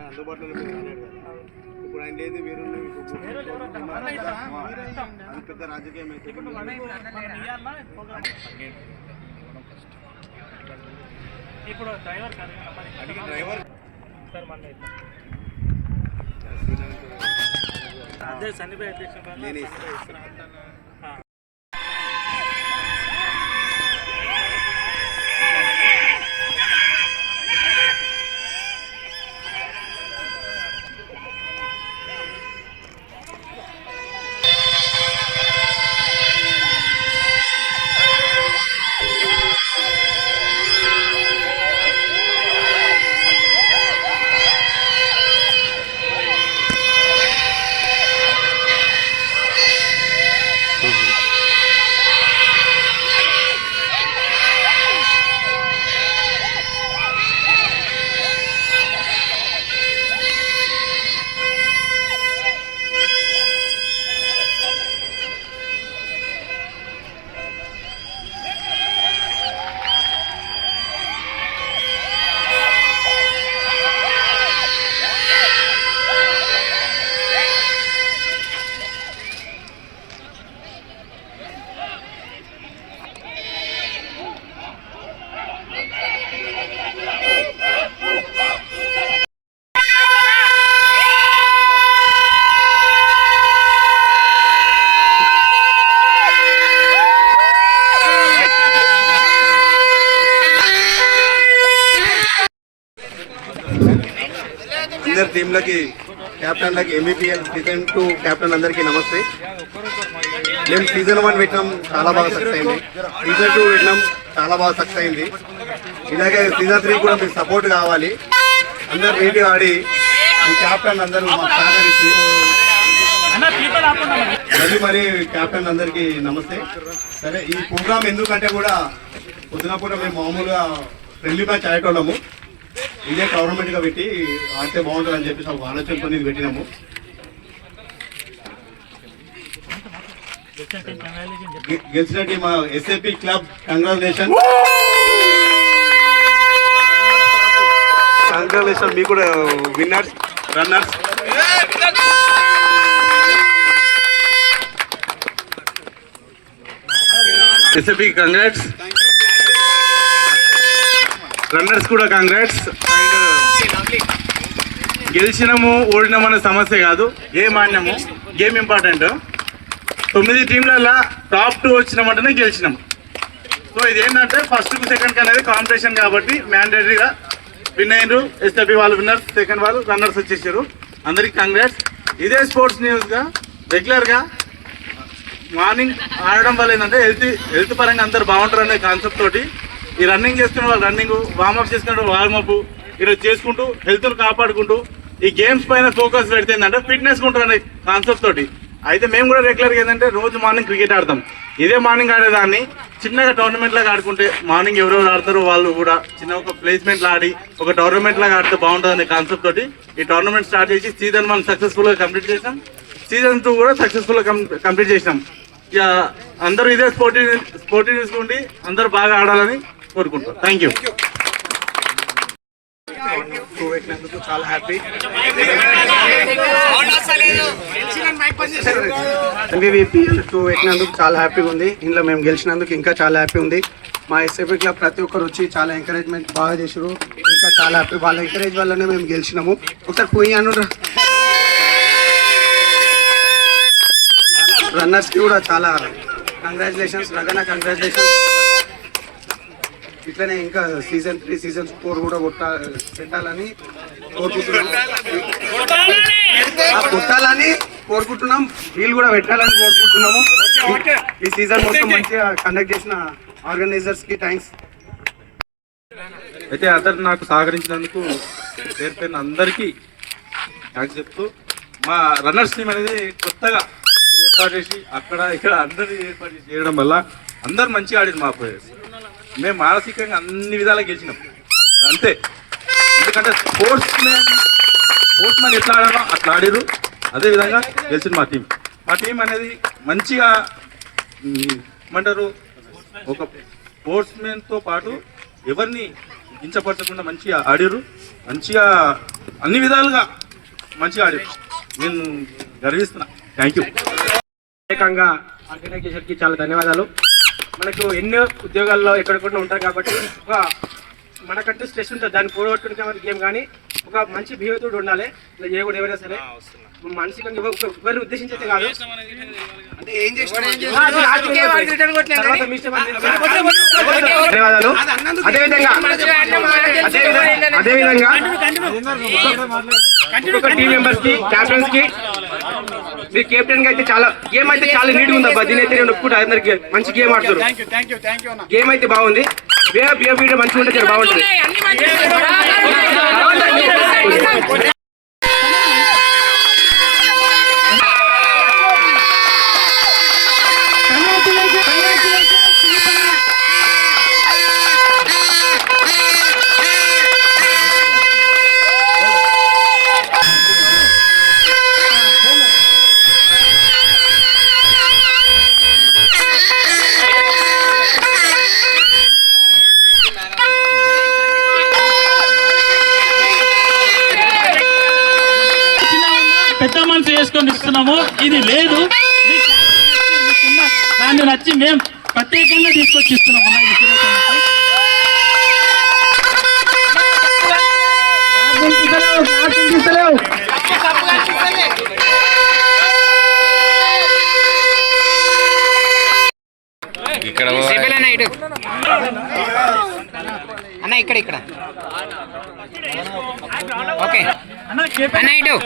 అందుబాటులో ఇప్పుడు ఆయన లేదు వేరు అది పెద్ద రాజకీయం అయితే ఇప్పుడు డ్రైవర్ కాదు డ్రైవర్ సార్ మన అదే సన్నిపై అధ్యక్షుడు అందరి టీంలకి కెప్టెన్లకి ఎంబీపీఎల్ సీజన్ టూ కెప్టెన్ అందరికీ నమస్తే. మేము సీజన్ వన్ పెట్టినాం చాలా బాగా సక్సెస్ అయింది. సీజన్ టూ పెట్టినాం చాలా బాగా సక్సెస్ అయింది. ఇలాగే సీజన్ త్రీ కూడా మీకు సపోర్ట్ కావాలి. అందరు నీట్గా ఆడి మీ కెప్టెన్ అందరూ మాకు సహకరించి. మళ్ళీ మరి కెప్టెన్ అందరికీ నమస్తే. సరే ఈ ప్రోగ్రామ్ ఎందుకంటే కూడా పొద్దున కూడా మేము మామూలుగా ఫ్రెండ్లీ మ్యాచ్ ఆడేటోళ్ళము. ఇదే గవర్నమెంట్గా పెట్టి ఆడితే బాగుంటుంది అని చెప్పేసి ఒక ఆలోచనతో ఇది పెట్టినాము. గె- గెలిచిన team SAP club congratulation congratulation మీకు కూడా winners runners SAP congrats runners కూడా కాంగ్రాట్స్ uh, గెలిచినము గెలిచినాము అనే సమస్య కాదు. గేమ్ ఆడినాము. గేమ్ ఇంపార్టెంట్ తొమ్మిది టీంలలో టాప్ టూ వచ్చినామంటేనే గెలిచినాం. సో ఇది ఏంటంటే ఫస్ట్ సెకండ్ అనేది కాంపిటీషన్ కాబట్టి మ్యాండేటరీగా విన్ అయినరు. ఎస్ఎపి వాళ్ళు విన్నర్స్ సెకండ్ వాళ్ళు రన్నర్స్ వచ్చేసారు. అందరికి కంగ్రాట్స్ ఇదే స్పోర్ట్స్ న్యూస్గా రెగ్యులర్గా మార్నింగ్ ఆడడం వల్ల ఏంటంటే హెల్త్ హెల్త్ పరంగా అందరు బాగుంటారు అనే కాన్సెప్ట్ తోటి ఈ రన్నింగ్ చేస్తున్న వాళ్ళు రన్నింగ్ వార్మప్ చేసుకున్న వార్మప్ ఇలా చేసుకుంటూ హెల్త్ను కాపాడుకుంటూ ఈ గేమ్స్ పైన ఫోకస్ పెడితే ఏంటంటే ఫిట్నెస్ ఉంటారు కాన్సెప్ట్ తోటి. అయితే మేము కూడా రెగ్యులర్గా ఏంటంటే రోజు మార్నింగ్ క్రికెట్ ఆడతాం. ఇదే మార్నింగ్ ఆడేదాన్ని చిన్నగా టోర్నమెంట్ లాగా ఆడుకుంటే మార్నింగ్ ఎవరెవరు ఆడతారో వాళ్ళు కూడా చిన్న ఒక ప్లేస్మెంట్ ఆడి ఒక టోర్నమెంట్ లాగా ఆడితే బాగుంటుంది అనే కాన్సెప్ట్ తోటి ఈ టోర్నమెంట్ స్టార్ట్ చేసి సీజన్ వన్ సక్సెస్ఫుల్గా కంప్లీట్ చేసాం. సీజన్ టూ కూడా సక్సెస్ఫుల్గా కంప్లీట్ చేసినాం. ఇక అందరూ ఇదే స్పోర్టీ స్పోర్టీ తీసుకుండి అందరూ బాగా ఆడాలని కోరుకుంటున్నాను థ్యాంక్ యూ చాలా హ్యాపీ ఎంబీవీపీఎల్ టూ పెట్టినందుకు చాలా హ్యాపీగా ఉంది. ఇందులో మేము గెలిచినందుకు ఇంకా చాలా హ్యాపీ ఉంది. మా ఎస్ఎఫ్ఐ క్లబ్ ప్రతి ఒక్కరు వచ్చి చాలా ఎంకరేజ్మెంట్ బాగా చేసారు ఇంకా చాలా హ్యాపీ వాళ్ళ ఎంకరేజ్ వల్లనే మేము గెలిచినాము. ఒకసారి పోయి అను రన్నర్స్కి కూడా చాలా కంగ్రాచులేషన్స్ రగన కంగ్రాచులేషన్స్ ఇట్లనే ఇంకా సీజన్ త్రీ సీజన్ ఫోర్ కూడా కొట్టా పెట్టాలని కోరుకుంటున్నాం. కొట్టాలని కోరుకుంటున్నాం. వీళ్ళు కూడా పెట్టాలని కోరుకుంటున్నాము. ఈ సీజన్ మొత్తం మంచిగా కండక్ట్ చేసిన ఆర్గనైజర్స్కి థ్యాంక్స్ అయితే అతను నాకు సహకరించినందుకు పేరు పేరు అందరికీ థ్యాంక్స్ చెప్తూ మా రన్నర్స్ టీం అనేది కొత్తగా ఏర్పాటు చేసి అక్కడ ఇక్కడ అందరినీ ఏర్పాటు చేసి చేయడం వల్ల అందరు మంచిగా ఆడింది మా ప్లేయర్స్ మేము మానసికంగా అన్ని విధాలా గెలిచినాం. అంతే. ఎందుకంటే స్పోర్ట్స్ మ్యాన్ స్పోర్ట్స్ మ్యాన్ ఎట్లా ఆడాలో అట్లా ఆడారు అదే విధంగా గెలిచింది మా టీం. మా టీం అనేది మంచిగా ఏమంటారు ఒక స్పోర్ట్స్ మ్యాన్తో పాటు ఎవరిని కించపరచకుండా మంచిగా ఆడారు మంచిగా అన్ని విధాలుగా మంచిగా ఆడారు నేను గర్విస్తున్నా. థ్యాంక్ యూ ప్రత్యేకంగా ఆర్గనైజేషన్కి చాలా ధన్యవాదాలు. మనకు ఎన్నో ఉద్యోగాల్లో ఎక్కడెక్కడ ఉంటాం కాబట్టి ఒక మనకంటూ స్ట్రెస్ ఉంటుంది. దాన్ని పోగొట్టుకునే మనకి గేమ్ కానీ ఒక మంచి బిహేవియర్ ఉండాలి. ఇలా ఏ కూడా ఎవరైనా సరే. మానసికంగా ఎవరు- ఉద్దేశించే కాదు. అంటే ఏం. ధన్యవాదాలు. అదేవిధంగా అదేవిధంగా అదేవిధంగా ఒక్కొక్క టీం మెంబర్స్కి క్యాప్టెన్స్కి మీరు కెప్టెన్గా అయితే చాలా గేమ్ అయితే చాలా నీట్ ఉంది అబ్బా. దీని అయితే నేను ఒప్పుకుంటా అందరికి మంచి గేమ్ ఆడుతారు. గేమ్ అయితే బాగుంది. మంచిగా ఉంటే చాలా బాగుంటుంది. పెద్ద మనసు వేసుకొని ఇస్తున్నాము ఇది లేదు. దాన్ని నచ్చి మేము ప్రత్యేకంగా తీసుకొచ్చి ఇస్తున్నాం అన్న ఇది తిరుగుతున్నట్టు. సిబిల్ అన్న ఇక్కడ ఇక్కడ. ఓకే. అన్న కేపీ అన్న ఇటు.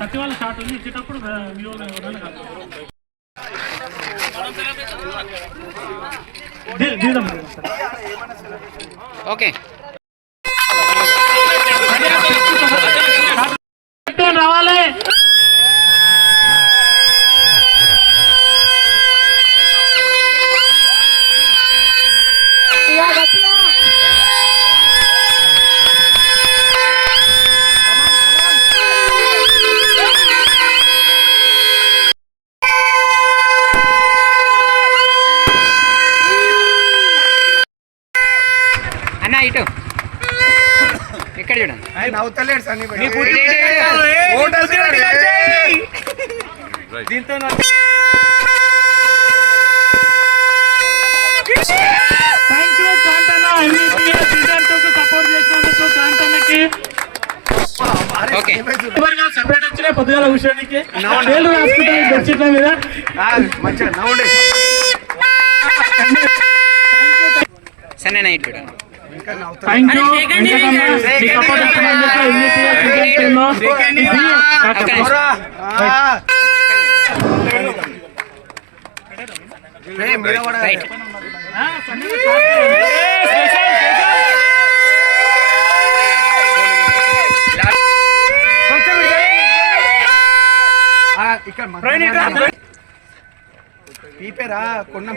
సత్యవాళ్ళ షాట్ ఉంది. ఇచ్చేటప్పుడు మీ వాళ్ళు ఎవరైనా కాదు. దీ- దీదాం ఓకే. ఇటు. ఇక్కడ చూడండి. దీంతో సపోర్ట్ పొద్దుగాల కూర్చోడానికి. బెడ్షీట్ల మీద. మంచిగా నవ్వుండే. సరే ఇటు చూడండి థ్యాంక్ యూ. రైట్ ఇక్కడ పీపేరా కొన్నాం.